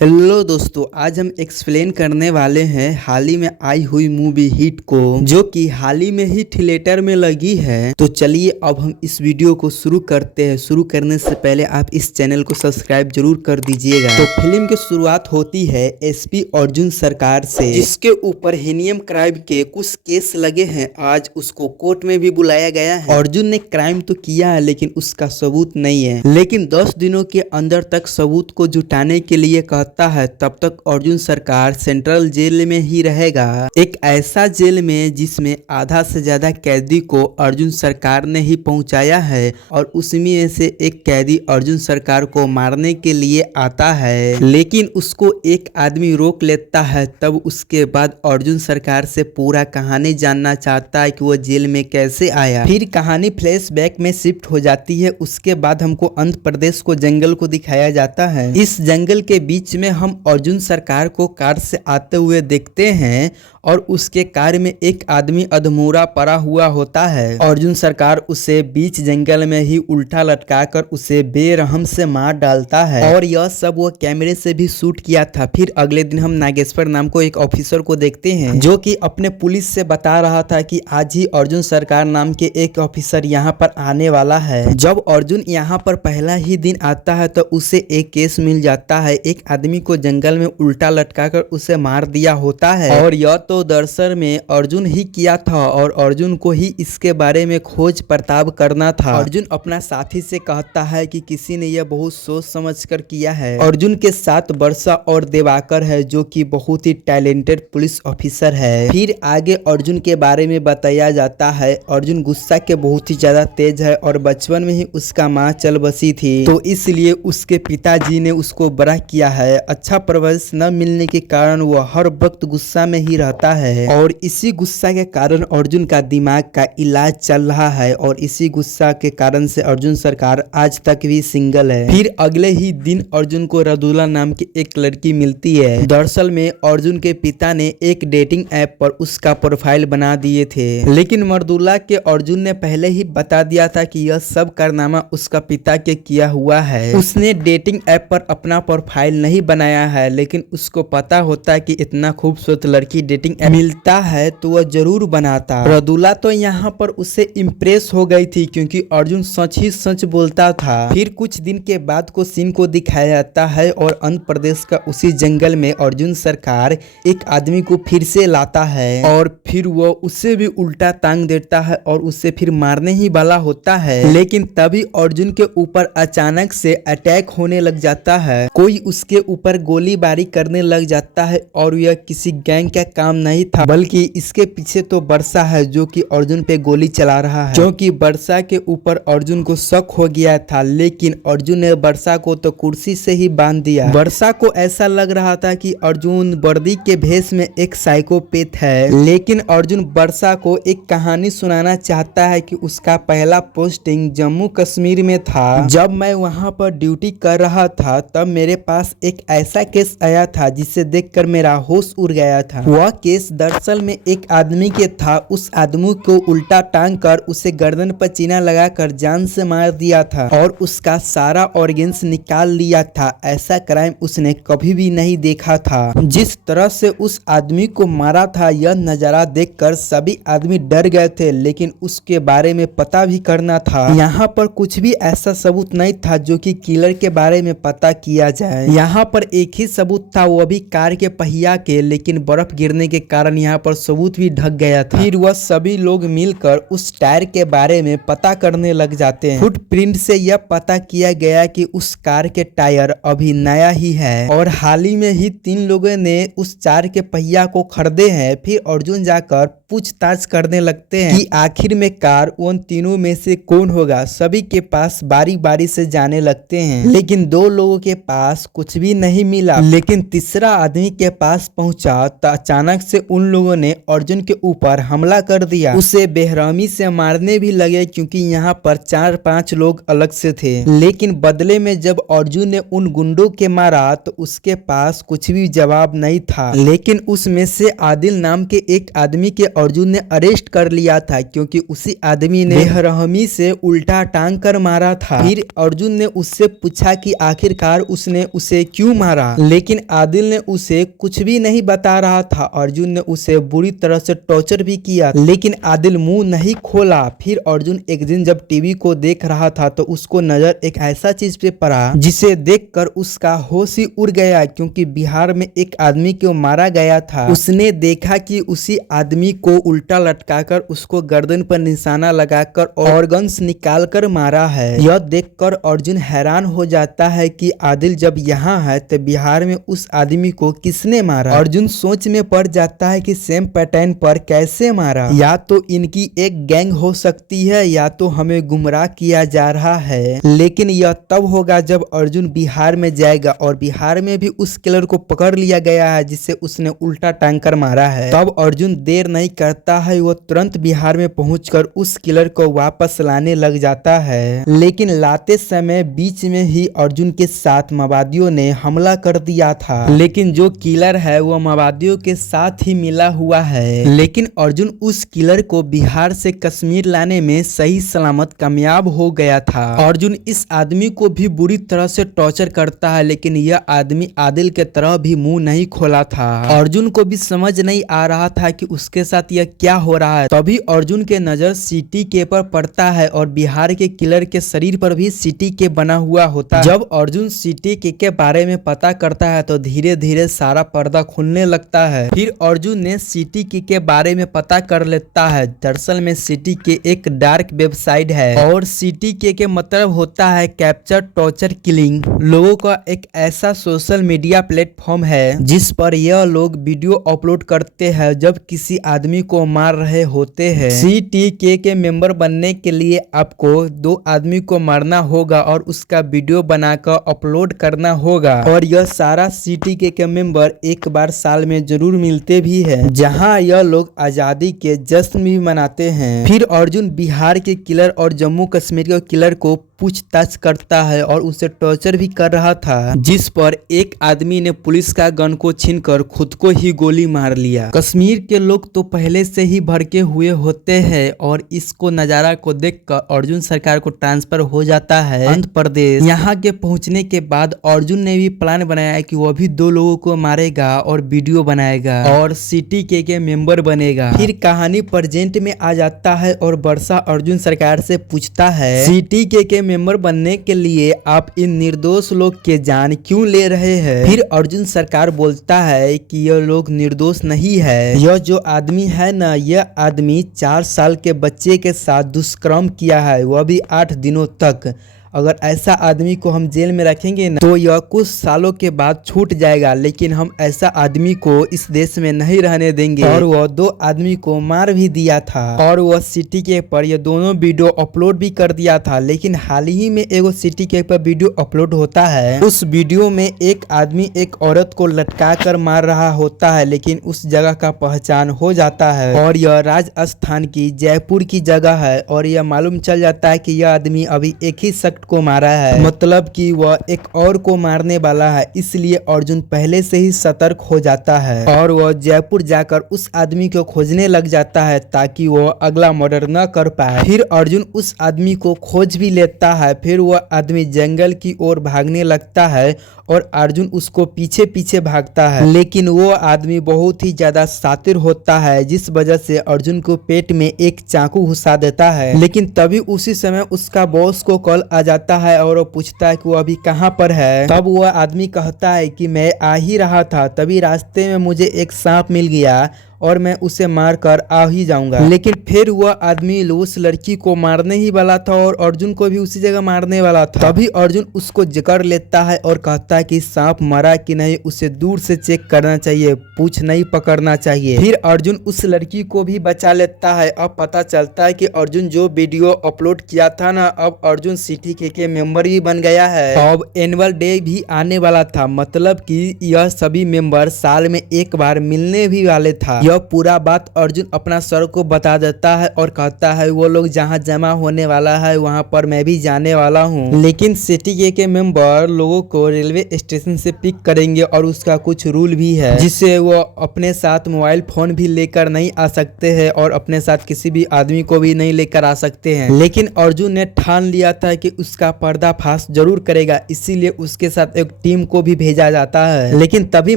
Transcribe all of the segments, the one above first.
Hello दोस्तों, आज हम एक्सप्लेन करने वाले हैं हाल ही में आई हुई मूवी हिट को, जो कि हाल ही में ही थिएटर में लगी है। तो चलिए अब हम इस वीडियो को शुरू करते हैं। शुरू करने से पहले आप इस चैनल को सब्सक्राइब जरूर कर दीजिएगा। तो फिल्म की शुरुआत होती है एसपी अर्जुन सरकार से, जिसके ऊपर हिनियम क्राइम के कुछ केस लगे हैं। आज उसको कोर्ट में भी बुलाया गया है। अर्जुन ने क्राइम तो किया है लेकिन उसका सबूत नहीं है, लेकिन 10 दिनों के अंदर तक सबूत को जुटाने के लिए है। तब तक अर्जुन सरकार सेंट्रल जेल में ही रहेगा, एक ऐसा जेल में जिसमें आधा से ज्यादा कैदी को अर्जुन सरकार ने ही पहुंचाया है, और उसमें से एक कैदी अर्जुन सरकार को मारने के लिए आता है, लेकिन उसको एक आदमी रोक लेता है। तब उसके बाद अर्जुन सरकार से पूरा कहानी जानना चाहता है कि वो जेल में कैसे आया। फिर कहानी फ्लैशबैक में शिफ्ट हो जाती है। उसके बाद हमको आंध्र प्रदेश को जंगल को दिखाया जाता है। इस जंगल के बीच में हम अर्जुन सरकार को कार से आते हुए देखते हैं, और उसके कार में एक आदमी अधमूरा पड़ा हुआ होता है। अर्जुन सरकार उसे बीच जंगल में ही उल्टा लटकाकर उसे बेरहम से मार डालता है, और यह सब वो कैमरे से भी शूट किया था। फिर अगले दिन हम नागेश्वर नाम को एक ऑफिसर को देखते हैं, जो कि अपने पुलिस से बता रहा था कि आज ही अर्जुन सरकार नाम के एक ऑफिसर यहाँ पर आने वाला है। जब अर्जुन यहाँ पर पहला ही दिन आता है तो उसे एक केस मिल जाता है। एक आदमी को जंगल में उल्टा लटकाकर उसे मार दिया होता है, और यह तो दरअसल में अर्जुन ही किया था, और अर्जुन को ही इसके बारे में खोज पड़ताल करना था। अर्जुन अपना साथी से कहता है कि किसी ने यह बहुत सोच समझकर किया है। अर्जुन के साथ वर्षा और दिवाकर है, जो कि बहुत ही टैलेंटेड पुलिस ऑफिसर है। फिर आगे अर्जुन के बारे में बताया जाता है। अर्जुन गुस्सा के बहुत ही ज्यादा तेज है, और बचपन में ही उसका माँ चल बसी थी, तो इसलिए उसके पिताजी ने उसको बड़ा किया है। अच्छा परवरिश न मिलने के कारण वह हर वक्त गुस्सा में ही रहता है, और इसी गुस्सा के कारण अर्जुन का दिमाग का इलाज चल रहा है, और इसी गुस्सा के कारण से अर्जुन सरकार आज तक भी सिंगल है। फिर अगले ही दिन अर्जुन को रदुला नाम की एक लड़की मिलती है। दरअसल में अर्जुन के पिता ने एक डेटिंग ऐप पर उसका प्रोफाइल बना दिए थे, लेकिन मर्दुला के अर्जुन ने पहले ही बता दिया था कि यह सब कारनामा उसका पिता के किया हुआ है। उसने डेटिंग ऐप पर अपना प्रोफाइल नहीं बनाया है, लेकिन उसको पता होता है कि इतना खूबसूरत लड़की डेटिंग ऐप मिलता है तो वह जरूर बनाता। रदुला तो यहाँ पर उससे इम्प्रेस हो गई थी, क्योंकि अर्जुन सच ही सच बोलता था। फिर कुछ दिन के बाद को सीन को दिखाया जाता है, और आंध्र प्रदेश का उसी जंगल में अर्जुन सरकार एक आदमी को फिर से लाता है, और फिर वो उससे भी उल्टा टांग देता है, और उससे फिर मारने ही वाला होता है। लेकिन तभी अर्जुन के ऊपर अचानक से अटैक होने लग जाता है। कोई उसके ऊपर गोलीबारी करने लग जाता है, और यह किसी गैंग का काम नहीं था, बल्कि इसके पीछे तो वर्षा है, जो कि अर्जुन पे गोली चला रहा है। क्योंकि वर्षा के ऊपर अर्जुन को शक हो गया था, लेकिन अर्जुन ने वर्षा को तो कुर्सी से ही बांध दिया। वर्षा को ऐसा लग रहा था कि अर्जुन वर्दी के भेष में एक साइकोपैथ है, लेकिन अर्जुन वर्षा को एक कहानी सुनाना चाहता है कि उसका पहला पोस्टिंग जम्मू कश्मीर में था। जब मैं वहां पर ड्यूटी कर रहा था, तब मेरे पास एक ऐसा केस आया था जिसे देखकर मेरा होश उड़ गया था। वह केस दरअसल में एक आदमी के था। उस आदमी को उल्टा टांग कर उसे गर्दन पर चीना लगाकर जान से मार दिया था, और उसका सारा ऑर्गन्स निकाल लिया था। ऐसा क्राइम उसने कभी भी नहीं देखा था। जिस तरह से उस आदमी को मारा था, यह नजारा देखकर सभी आदमी डर गए थे, लेकिन उसके बारे में पता भी करना था। यहाँ पर कुछ भी ऐसा सबूत नहीं था जो कि किलर के बारे में पता किया जाए। यहाँ पर एक ही सबूत था, वो भी कार के पहिया के, लेकिन बर्फ गिरने के कारण यहाँ पर सबूत भी ढक गया था। फिर वह सभी लोग मिलकर उस टायर के बारे में पता करने लग जाते हैं। फुटप्रिंट से यह पता किया गया कि उस कार के टायर अभी नया ही है, और हाल ही में ही 3 लोगों ने उस कार के पहिया को खरीदे हैं। फिर अर्जुन जाकर पूछताछ करने लगते हैं कि आखिर में कार उन तीनों में से कौन होगा। सभी के पास बारी बारी से जाने लगते हैं, लेकिन 2 लोगों के पास कुछ भी नहीं मिला। लेकिन तीसरा आदमी के पास पहुंचा तो अचानक से उन लोगों ने अर्जुन के ऊपर हमला कर दिया। उसे बेरहमी से मारने भी लगे, क्योंकि यहाँ पर 4-5 लोग अलग से थे। लेकिन बदले में जब अर्जुन ने उन गुंडों के मारा तो उसके पास कुछ भी जवाब नहीं था। लेकिन उसमें से आदिल नाम के एक आदमी के अर्जुन ने अरेस्ट कर लिया था, क्योंकि उसी आदमी ने बेरहमी से उल्टा टांग कर मारा था। फिर अर्जुन ने उससे पूछा कि आखिरकार उसने उसे क्यों क्यों मारा, लेकिन आदिल ने उसे कुछ भी नहीं बता रहा था। अर्जुन ने उसे बुरी तरह से टॉर्चर भी किया, लेकिन आदिल मुंह नहीं खोला। फिर अर्जुन एक दिन जब टीवी को देख रहा था तो उसको नजर एक ऐसा चीज पे पड़ा जिसे देखकर उसका होश ही उड़ गया, क्योंकि बिहार में एक आदमी को मारा गया था। उसने देखा कि उसी आदमी को उल्टा लटकाकर उसको गर्दन पर निशाना लगाकर ऑर्गन्स निकालकर मारा है। यह देखकर अर्जुन हैरान हो जाता है कि आदिल जब यहाँ है तो बिहार में उस आदमी को किसने मारा। अर्जुन सोच में पड़ जाता है कि सेम पैटर्न पर कैसे मारा। या तो इनकी एक गैंग हो सकती है या तो हमें गुमराह किया जा रहा है। लेकिन यह तब होगा जब अर्जुन बिहार में जाएगा और बिहार में भी उस किलर को पकड़ लिया गया है जिसे उसने उल्टा टांग कर मारा है। तब अर्जुन देर नहीं करता है, वो तुरंत बिहार में पहुंचकर उस किलर को वापस लाने लग जाता है। लेकिन लाते समय बीच में ही अर्जुन के साथ माओवादियों ने हमला कर दिया था। लेकिन जो किलर है वो माओवादियों के साथ ही मिला हुआ है। लेकिन अर्जुन उस किलर को बिहार से कश्मीर लाने में सही सलामत कामयाब हो गया था। अर्जुन इस आदमी को भी बुरी तरह से टॉर्चर करता है, लेकिन यह आदमी आदिल के तरह भी मुंह नहीं खोला था। अर्जुन को भी समझ नहीं आ रहा था कि उसके साथ यह क्या हो रहा है। तभी अर्जुन के नजर CTK पर पड़ता है और बिहार के किलर के शरीर पर भी CTK बना हुआ होता है। जब अर्जुन CTK के बारे में पता करता है तो धीरे धीरे सारा पर्दा खुलने लगता है। फिर अर्जुन ने CTK के बारे में पता कर लेता है। दरअसल में CTK एक डार्क वेबसाइट है और CTK के मतलब होता है कैप्चर टॉर्चर किलिंग। लोगों का एक ऐसा सोशल मीडिया प्लेटफॉर्म है जिस पर यह लोग वीडियो अपलोड करते हैं जब किसी आदमी को मार रहे होते हैं। CTK के मेंबर बनने के लिए आपको 2 आदमी को मारना होगा और उसका वीडियो बनाकर अपलोड करना होगा। और यह सारा CTK के मेंबर एक बार साल में जरूर मिलते भी हैं, जहां यह लोग आजादी के जश्न भी मनाते हैं। फिर अर्जुन बिहार के किलर और जम्मू कश्मीर के किलर को पूछताछ करता है और उसे टॉर्चर भी कर रहा था, जिस पर एक आदमी ने पुलिस का गन को छीनकर खुद को ही गोली मार लिया। कश्मीर के लोग तो पहले से ही भड़के हुए होते हैं और इसको नजारा को देखकर अर्जुन सरकार को ट्रांसफर हो जाता है आंध्र प्रदेश। यहाँ के पहुंचने के बाद अर्जुन ने भी प्लान बनाया कि वो भी 2 लोगों को मारेगा और वीडियो बनाएगा और CTK के मेंबर बनेगा। फिर कहानी प्रेजेंट में आ जाता है और वर्षा अर्जुन सरकार से पूछता है CTK के मेंबर बनने के लिए आप इन निर्दोष लोग के जान क्यों ले रहे हैं। फिर अर्जुन सरकार बोलता है कि यह लोग निर्दोष नहीं है। यह जो आदमी है ना, यह आदमी 4 साल के बच्चे के साथ दुष्कर्म किया है, वह भी 8 दिनों तक। अगर ऐसा आदमी को हम जेल में रखेंगे ना तो यह कुछ सालों के बाद छूट जाएगा, लेकिन हम ऐसा आदमी को इस देश में नहीं रहने देंगे। और वह 2 आदमी को मार भी दिया था और वह CTK पर ये दोनों वीडियो अपलोड भी कर दिया था। लेकिन हाल ही में एगो CTK पर वीडियो अपलोड होता है। उस वीडियो में एक आदमी एक औरत को लटका कर मार रहा होता है, लेकिन उस जगह का पहचान हो जाता है और यह राजस्थान की जयपुर की जगह है। और यह मालूम चल जाता है कि यह आदमी अभी एक ही शख्स को मारा है, मतलब कि वह एक और को मारने वाला है। इसलिए अर्जुन पहले से ही सतर्क हो जाता है और वह जयपुर जाकर उस आदमी को खोजने लग जाता है ताकि वह अगला मर्डर न कर पाए। फिर अर्जुन उस आदमी को खोज भी लेता है। फिर वह आदमी जंगल की ओर भागने लगता है और अर्जुन उसको पीछे पीछे भागता है, लेकिन वो आदमी बहुत ही ज्यादा शातिर होता है, जिस वजह से अर्जुन को पेट में एक चाकू घुसा देता है। लेकिन तभी उसी समय उसका बॉस को कॉल आ जाता है और वो पूछता है कि वो अभी कहाँ पर है। तब वह आदमी कहता है कि मैं आ ही रहा था, तभी रास्ते में मुझे एक सांप मिल गया और मैं उसे मार कर आ ही जाऊंगा। लेकिन फिर वह आदमी उस लड़की को मारने ही वाला था और अर्जुन को भी उसी जगह मारने वाला था। तभी अर्जुन उसको जकड़ लेता है और कहता है कि सांप मरा कि नहीं उसे दूर से चेक करना चाहिए, पूछ नहीं पकड़ना चाहिए। फिर अर्जुन उस लड़की को भी बचा लेता है। अब पता चलता है कि अर्जुन जो वीडियो अपलोड किया था ना, अब अर्जुन CTK के मेंबर भी बन गया है। अब एनुअल डे भी आने वाला था, मतलब कि यह सभी मेंबर साल में एक बार मिलने भी वाले था। यह पूरा बात अर्जुन अपना सर को बता देता है और कहता है वो लोग जहाँ जमा होने वाला है वहाँ पर मैं भी जाने वाला हूँ, लेकिन सिटी के मेंबर लोगों को रेलवे स्टेशन से पिक करेंगे और उसका कुछ रूल भी है जिससे वो अपने साथ मोबाइल फोन भी लेकर नहीं आ सकते हैं और अपने साथ किसी भी आदमी को भी नहीं लेकर आ सकते हैं। लेकिन अर्जुन ने ठान लिया था कि उसका पर्दाफाश जरूर करेगा, इसीलिए उसके साथ एक टीम को भी भेजा जाता है। लेकिन तभी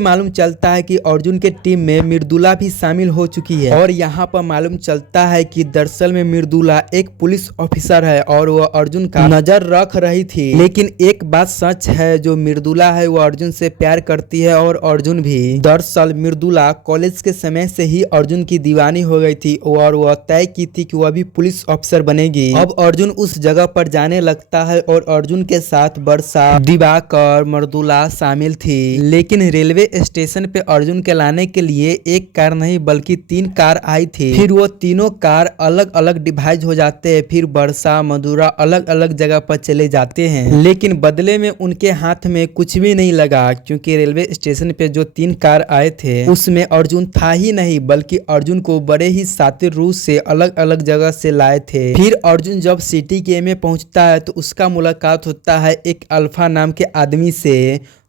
मालूम चलता है कि अर्जुन के टीम में मृदुला भी शामिल हो चुकी है और यहाँ पर मालूम चलता है कि दरअसल में मृदुला एक पुलिस ऑफिसर है और वो अर्जुन का नजर रख रही थी। लेकिन एक बात सच है, जो मृदुला है वो अर्जुन से प्यार करती है और अर्जुन भी। दरअसल मृदुला कॉलेज के समय से ही अर्जुन की दीवानी हो गई थी और वह तय की थी कि वह भी पुलिस ऑफिसर बनेगी। अब अर्जुन उस जगह पर जाने लगता है और अर्जुन के साथ वर्षा, दिवाकर, मृदुला शामिल थी। लेकिन रेलवे स्टेशन पे अर्जुन के लाने के लिए एक कार नहीं बल्कि 3 कार आई थी। फिर वो तीनों कार अलग अलग डिवाइड हो जाते हैं। फिर वर्षा, मधुरा अलग अलग जगह पर चले जाते हैं, लेकिन बदले में उनके हाथ में कुछ भी नहीं लगा क्योंकि रेलवे स्टेशन पे जो 3 कार आए थे उसमें अर्जुन था ही नहीं, बल्कि अर्जुन को बड़े ही शातिर रूप से अलग अलग जगह से लाए थे। फिर अर्जुन जब सिटी के में पहुंचता है तो उसका मुलाकात होता है एक अल्फा नाम के आदमी से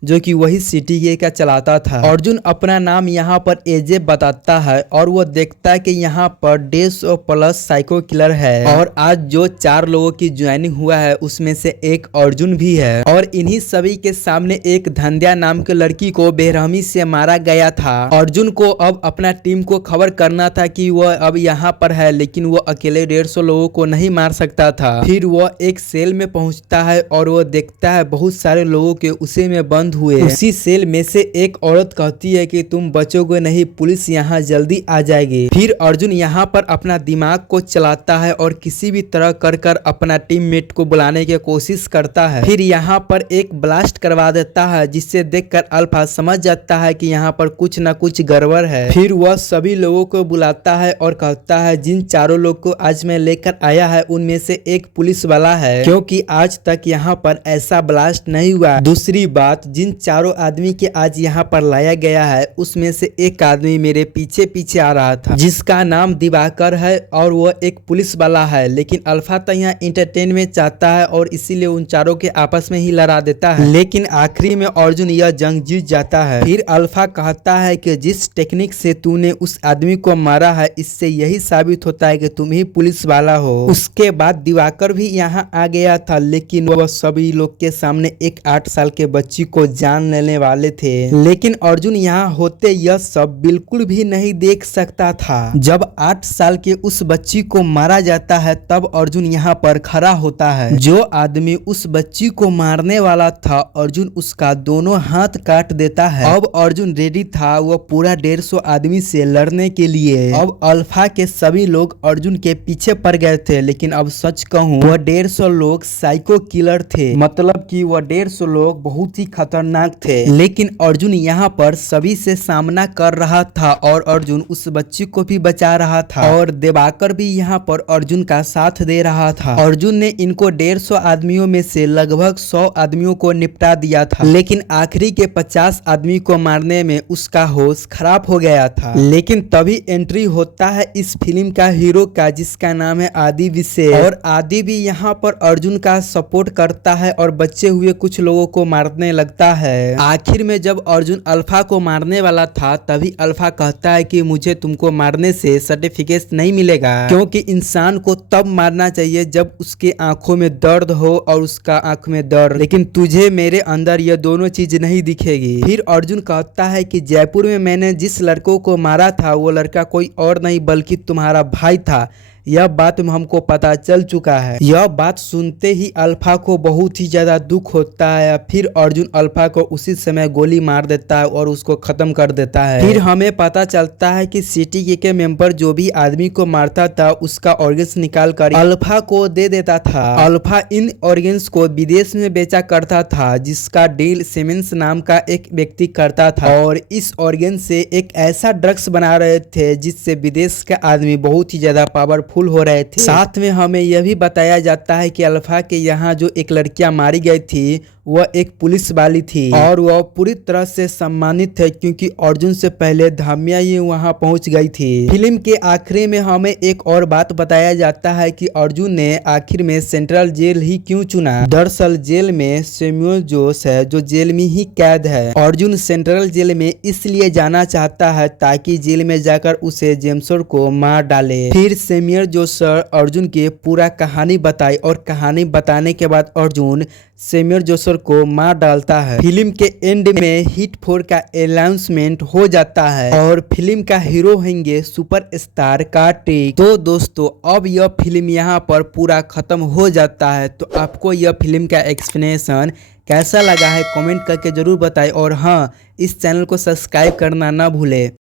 जो कि वही सिटी के का चलाता था। अर्जुन अपना नाम यहाँ पर एजे बताता है और वो देखता है कि यहाँ पर 150+ साइको किलर है और आज जो 4 लोगों की ज्वाइनिंग हुआ है उसमें से एक अर्जुन भी है। और इन्हीं सभी के सामने एक धंध्या नाम के लड़की को बेरहमी से मारा गया था। अर्जुन को अब अपना टीम को खबर करना था कि वह अब यहाँ पर है, लेकिन वो अकेले 150 लोगों को नहीं मार सकता था। फिर वह एक सेल में पहुँचता है और वो देखता है बहुत सारे लोगों के उसी में बंद हुए। उसी सेल में से एक औरत कहती है कि तुम बचोगे नहीं, पुलिस यहाँ जल्दी आ जाएगी। फिर अर्जुन यहाँ पर अपना दिमाग को चलाता है और किसी भी तरह कर अपना टीममेट को बुलाने की कोशिश करता है। फिर यहाँ पर एक ब्लास्ट करवा देता है जिससे देखकर अल्फा समझ जाता है कि यहाँ पर कुछ न कुछ गड़बड़ है। फिर वह सभी लोगों को बुलाता है और कहता है जिन 4 लोग को आज मैं लेकर आया है उनमें से एक पुलिस वाला है, क्योंकि आज तक यहाँ पर ऐसा ब्लास्ट नहीं हुआ। दूसरी बात, जिन 4 आदमी के आज यहाँ पर लाया गया है उसमें से एक आदमी मेरे पीछे पीछे आ रहा था जिसका नाम दिवाकर है और वो एक पुलिस वाला है। लेकिन अल्फा तो यहाँ इंटरटेनमेंट चाहता है और इसीलिए उन 4 के आपस में ही लड़ा देता है, लेकिन आखिरी में अर्जुन यह जंग जीत जाता है। फिर अल्फा कहता है कि जिस टेक्निक से तूने उस आदमी को मारा है इससे यही साबित होता है कि तुम ही पुलिस वाला हो। उसके बाद दिवाकर भी यहाँ आ गया था, लेकिन वह सभी लोग के सामने एक 8 साल के बच्ची को जान लेने वाले थे। लेकिन अर्जुन यहाँ होते यह सब बिल्कुल भी नहीं देख सकता था। जब 8 साल के उस बच्ची को मारा जाता है तब अर्जुन यहाँ पर खड़ा होता है। जो आदमी उस बच्ची को मारने वाला था अर्जुन उसका दोनों हाथ काट देता है। अब अर्जुन रेडी था वो पूरा 150 आदमी से लड़ने के लिए। अब अल्फा के सभी लोग अर्जुन के पीछे पड़ गए थे, लेकिन अब सच कहूँ वह 150 लोग साइको किलर थे, मतलब कि वह 150 लोग बहुत ही खतरनाक थे। लेकिन अर्जुन यहाँ पर सभी से सामना कर रहा था और अर्जुन उस बच्ची को भी बचा रहा था और दिवाकर भी यहाँ पर अर्जुन का साथ दे रहा था। अर्जुन ने इनको 150 आदमियों में से लगभग 100 आदमियों को निपटा दिया था, लेकिन आखिरी के 50 आदमी को मारने में उसका होश खराब हो गया था। लेकिन तभी एंट्री होता है इस फिल्म का हीरो का जिसका नाम है आदि विशेष, और आदि भी यहाँ पर अर्जुन का सपोर्ट करता है और बचे हुए कुछ लोगों को मारने लगता है। आखिर में जब अर्जुन अल्फा को मारने वाला था तभी अल्फा कहता है कि मुझे तुमको मारने से सर्टिफिकेट नहीं मिलेगा, क्योंकि इंसान को तब मारना चाहिए जब उसके आंखों में दर्द हो और उसका आंख में दर्द, लेकिन तुझे मेरे अंदर ये दोनों चीज नहीं दिखेगी। फिर अर्जुन कहता है कि जयपुर में मैंने जिस लड़कों को मारा था वो लड़का कोई और नहीं बल्कि तुम्हारा भाई था, यह बात हमको पता चल चुका है। यह बात सुनते ही अल्फा को बहुत ही ज्यादा दुख होता है। फिर अर्जुन अल्फा को उसी समय गोली मार देता है और उसको खत्म कर देता है। फिर हमें पता चलता है कि सिटी के मेंबर जो भी आदमी को मारता था उसका ऑर्गन्स निकाल कर अल्फा को दे देता था। अल्फा इन ऑर्गन्स को विदेश में बेचा करता था जिसका डील सिमेंस नाम का एक व्यक्ति करता था, और इस ऑर्गन से एक ऐसा ड्रग्स बना रहे थे जिससे विदेश के आदमी बहुत ही ज्यादा पावरफुल हो रहे थे। साथ में हमें यह भी बताया जाता है कि अल्फा के यहाँ जो एक लड़कियां मारी गई थी वह एक पुलिस वाली थी और वह पूरी तरह से सम्मानित है क्योंकि अर्जुन से पहले धामिया ही वहां पहुंच गई थी। फिल्म के आखिरी में हमें एक और बात बताया जाता है कि अर्जुन ने आखिर में सेंट्रल जेल ही क्यों चुना। दरअसल जेल में सैमुअल जोस है जो जेल में ही कैद है। अर्जुन सेंट्रल जेल में इसलिए जाना चाहता है ताकि जेल में जाकर उसे जेम्सर को मार डाले। फिर सैमुअल जोस अर्जुन के पूरा कहानी बताई और कहानी बताने के बाद अर्जुन सैमुअल जोसर को मार डालता है। फिल्म के एंड में हिट 4 का अनाउंसमेंट हो जाता है और फिल्म का हीरो होंगे सुपरस्टार कार्तिक। तो दोस्तों अब यह फिल्म यहाँ पर पूरा खत्म हो जाता है। तो आपको यह फिल्म का एक्सप्लेनेशन कैसा लगा है कमेंट करके जरूर बताएं और हाँ, इस चैनल को सब्सक्राइब करना ना भूले।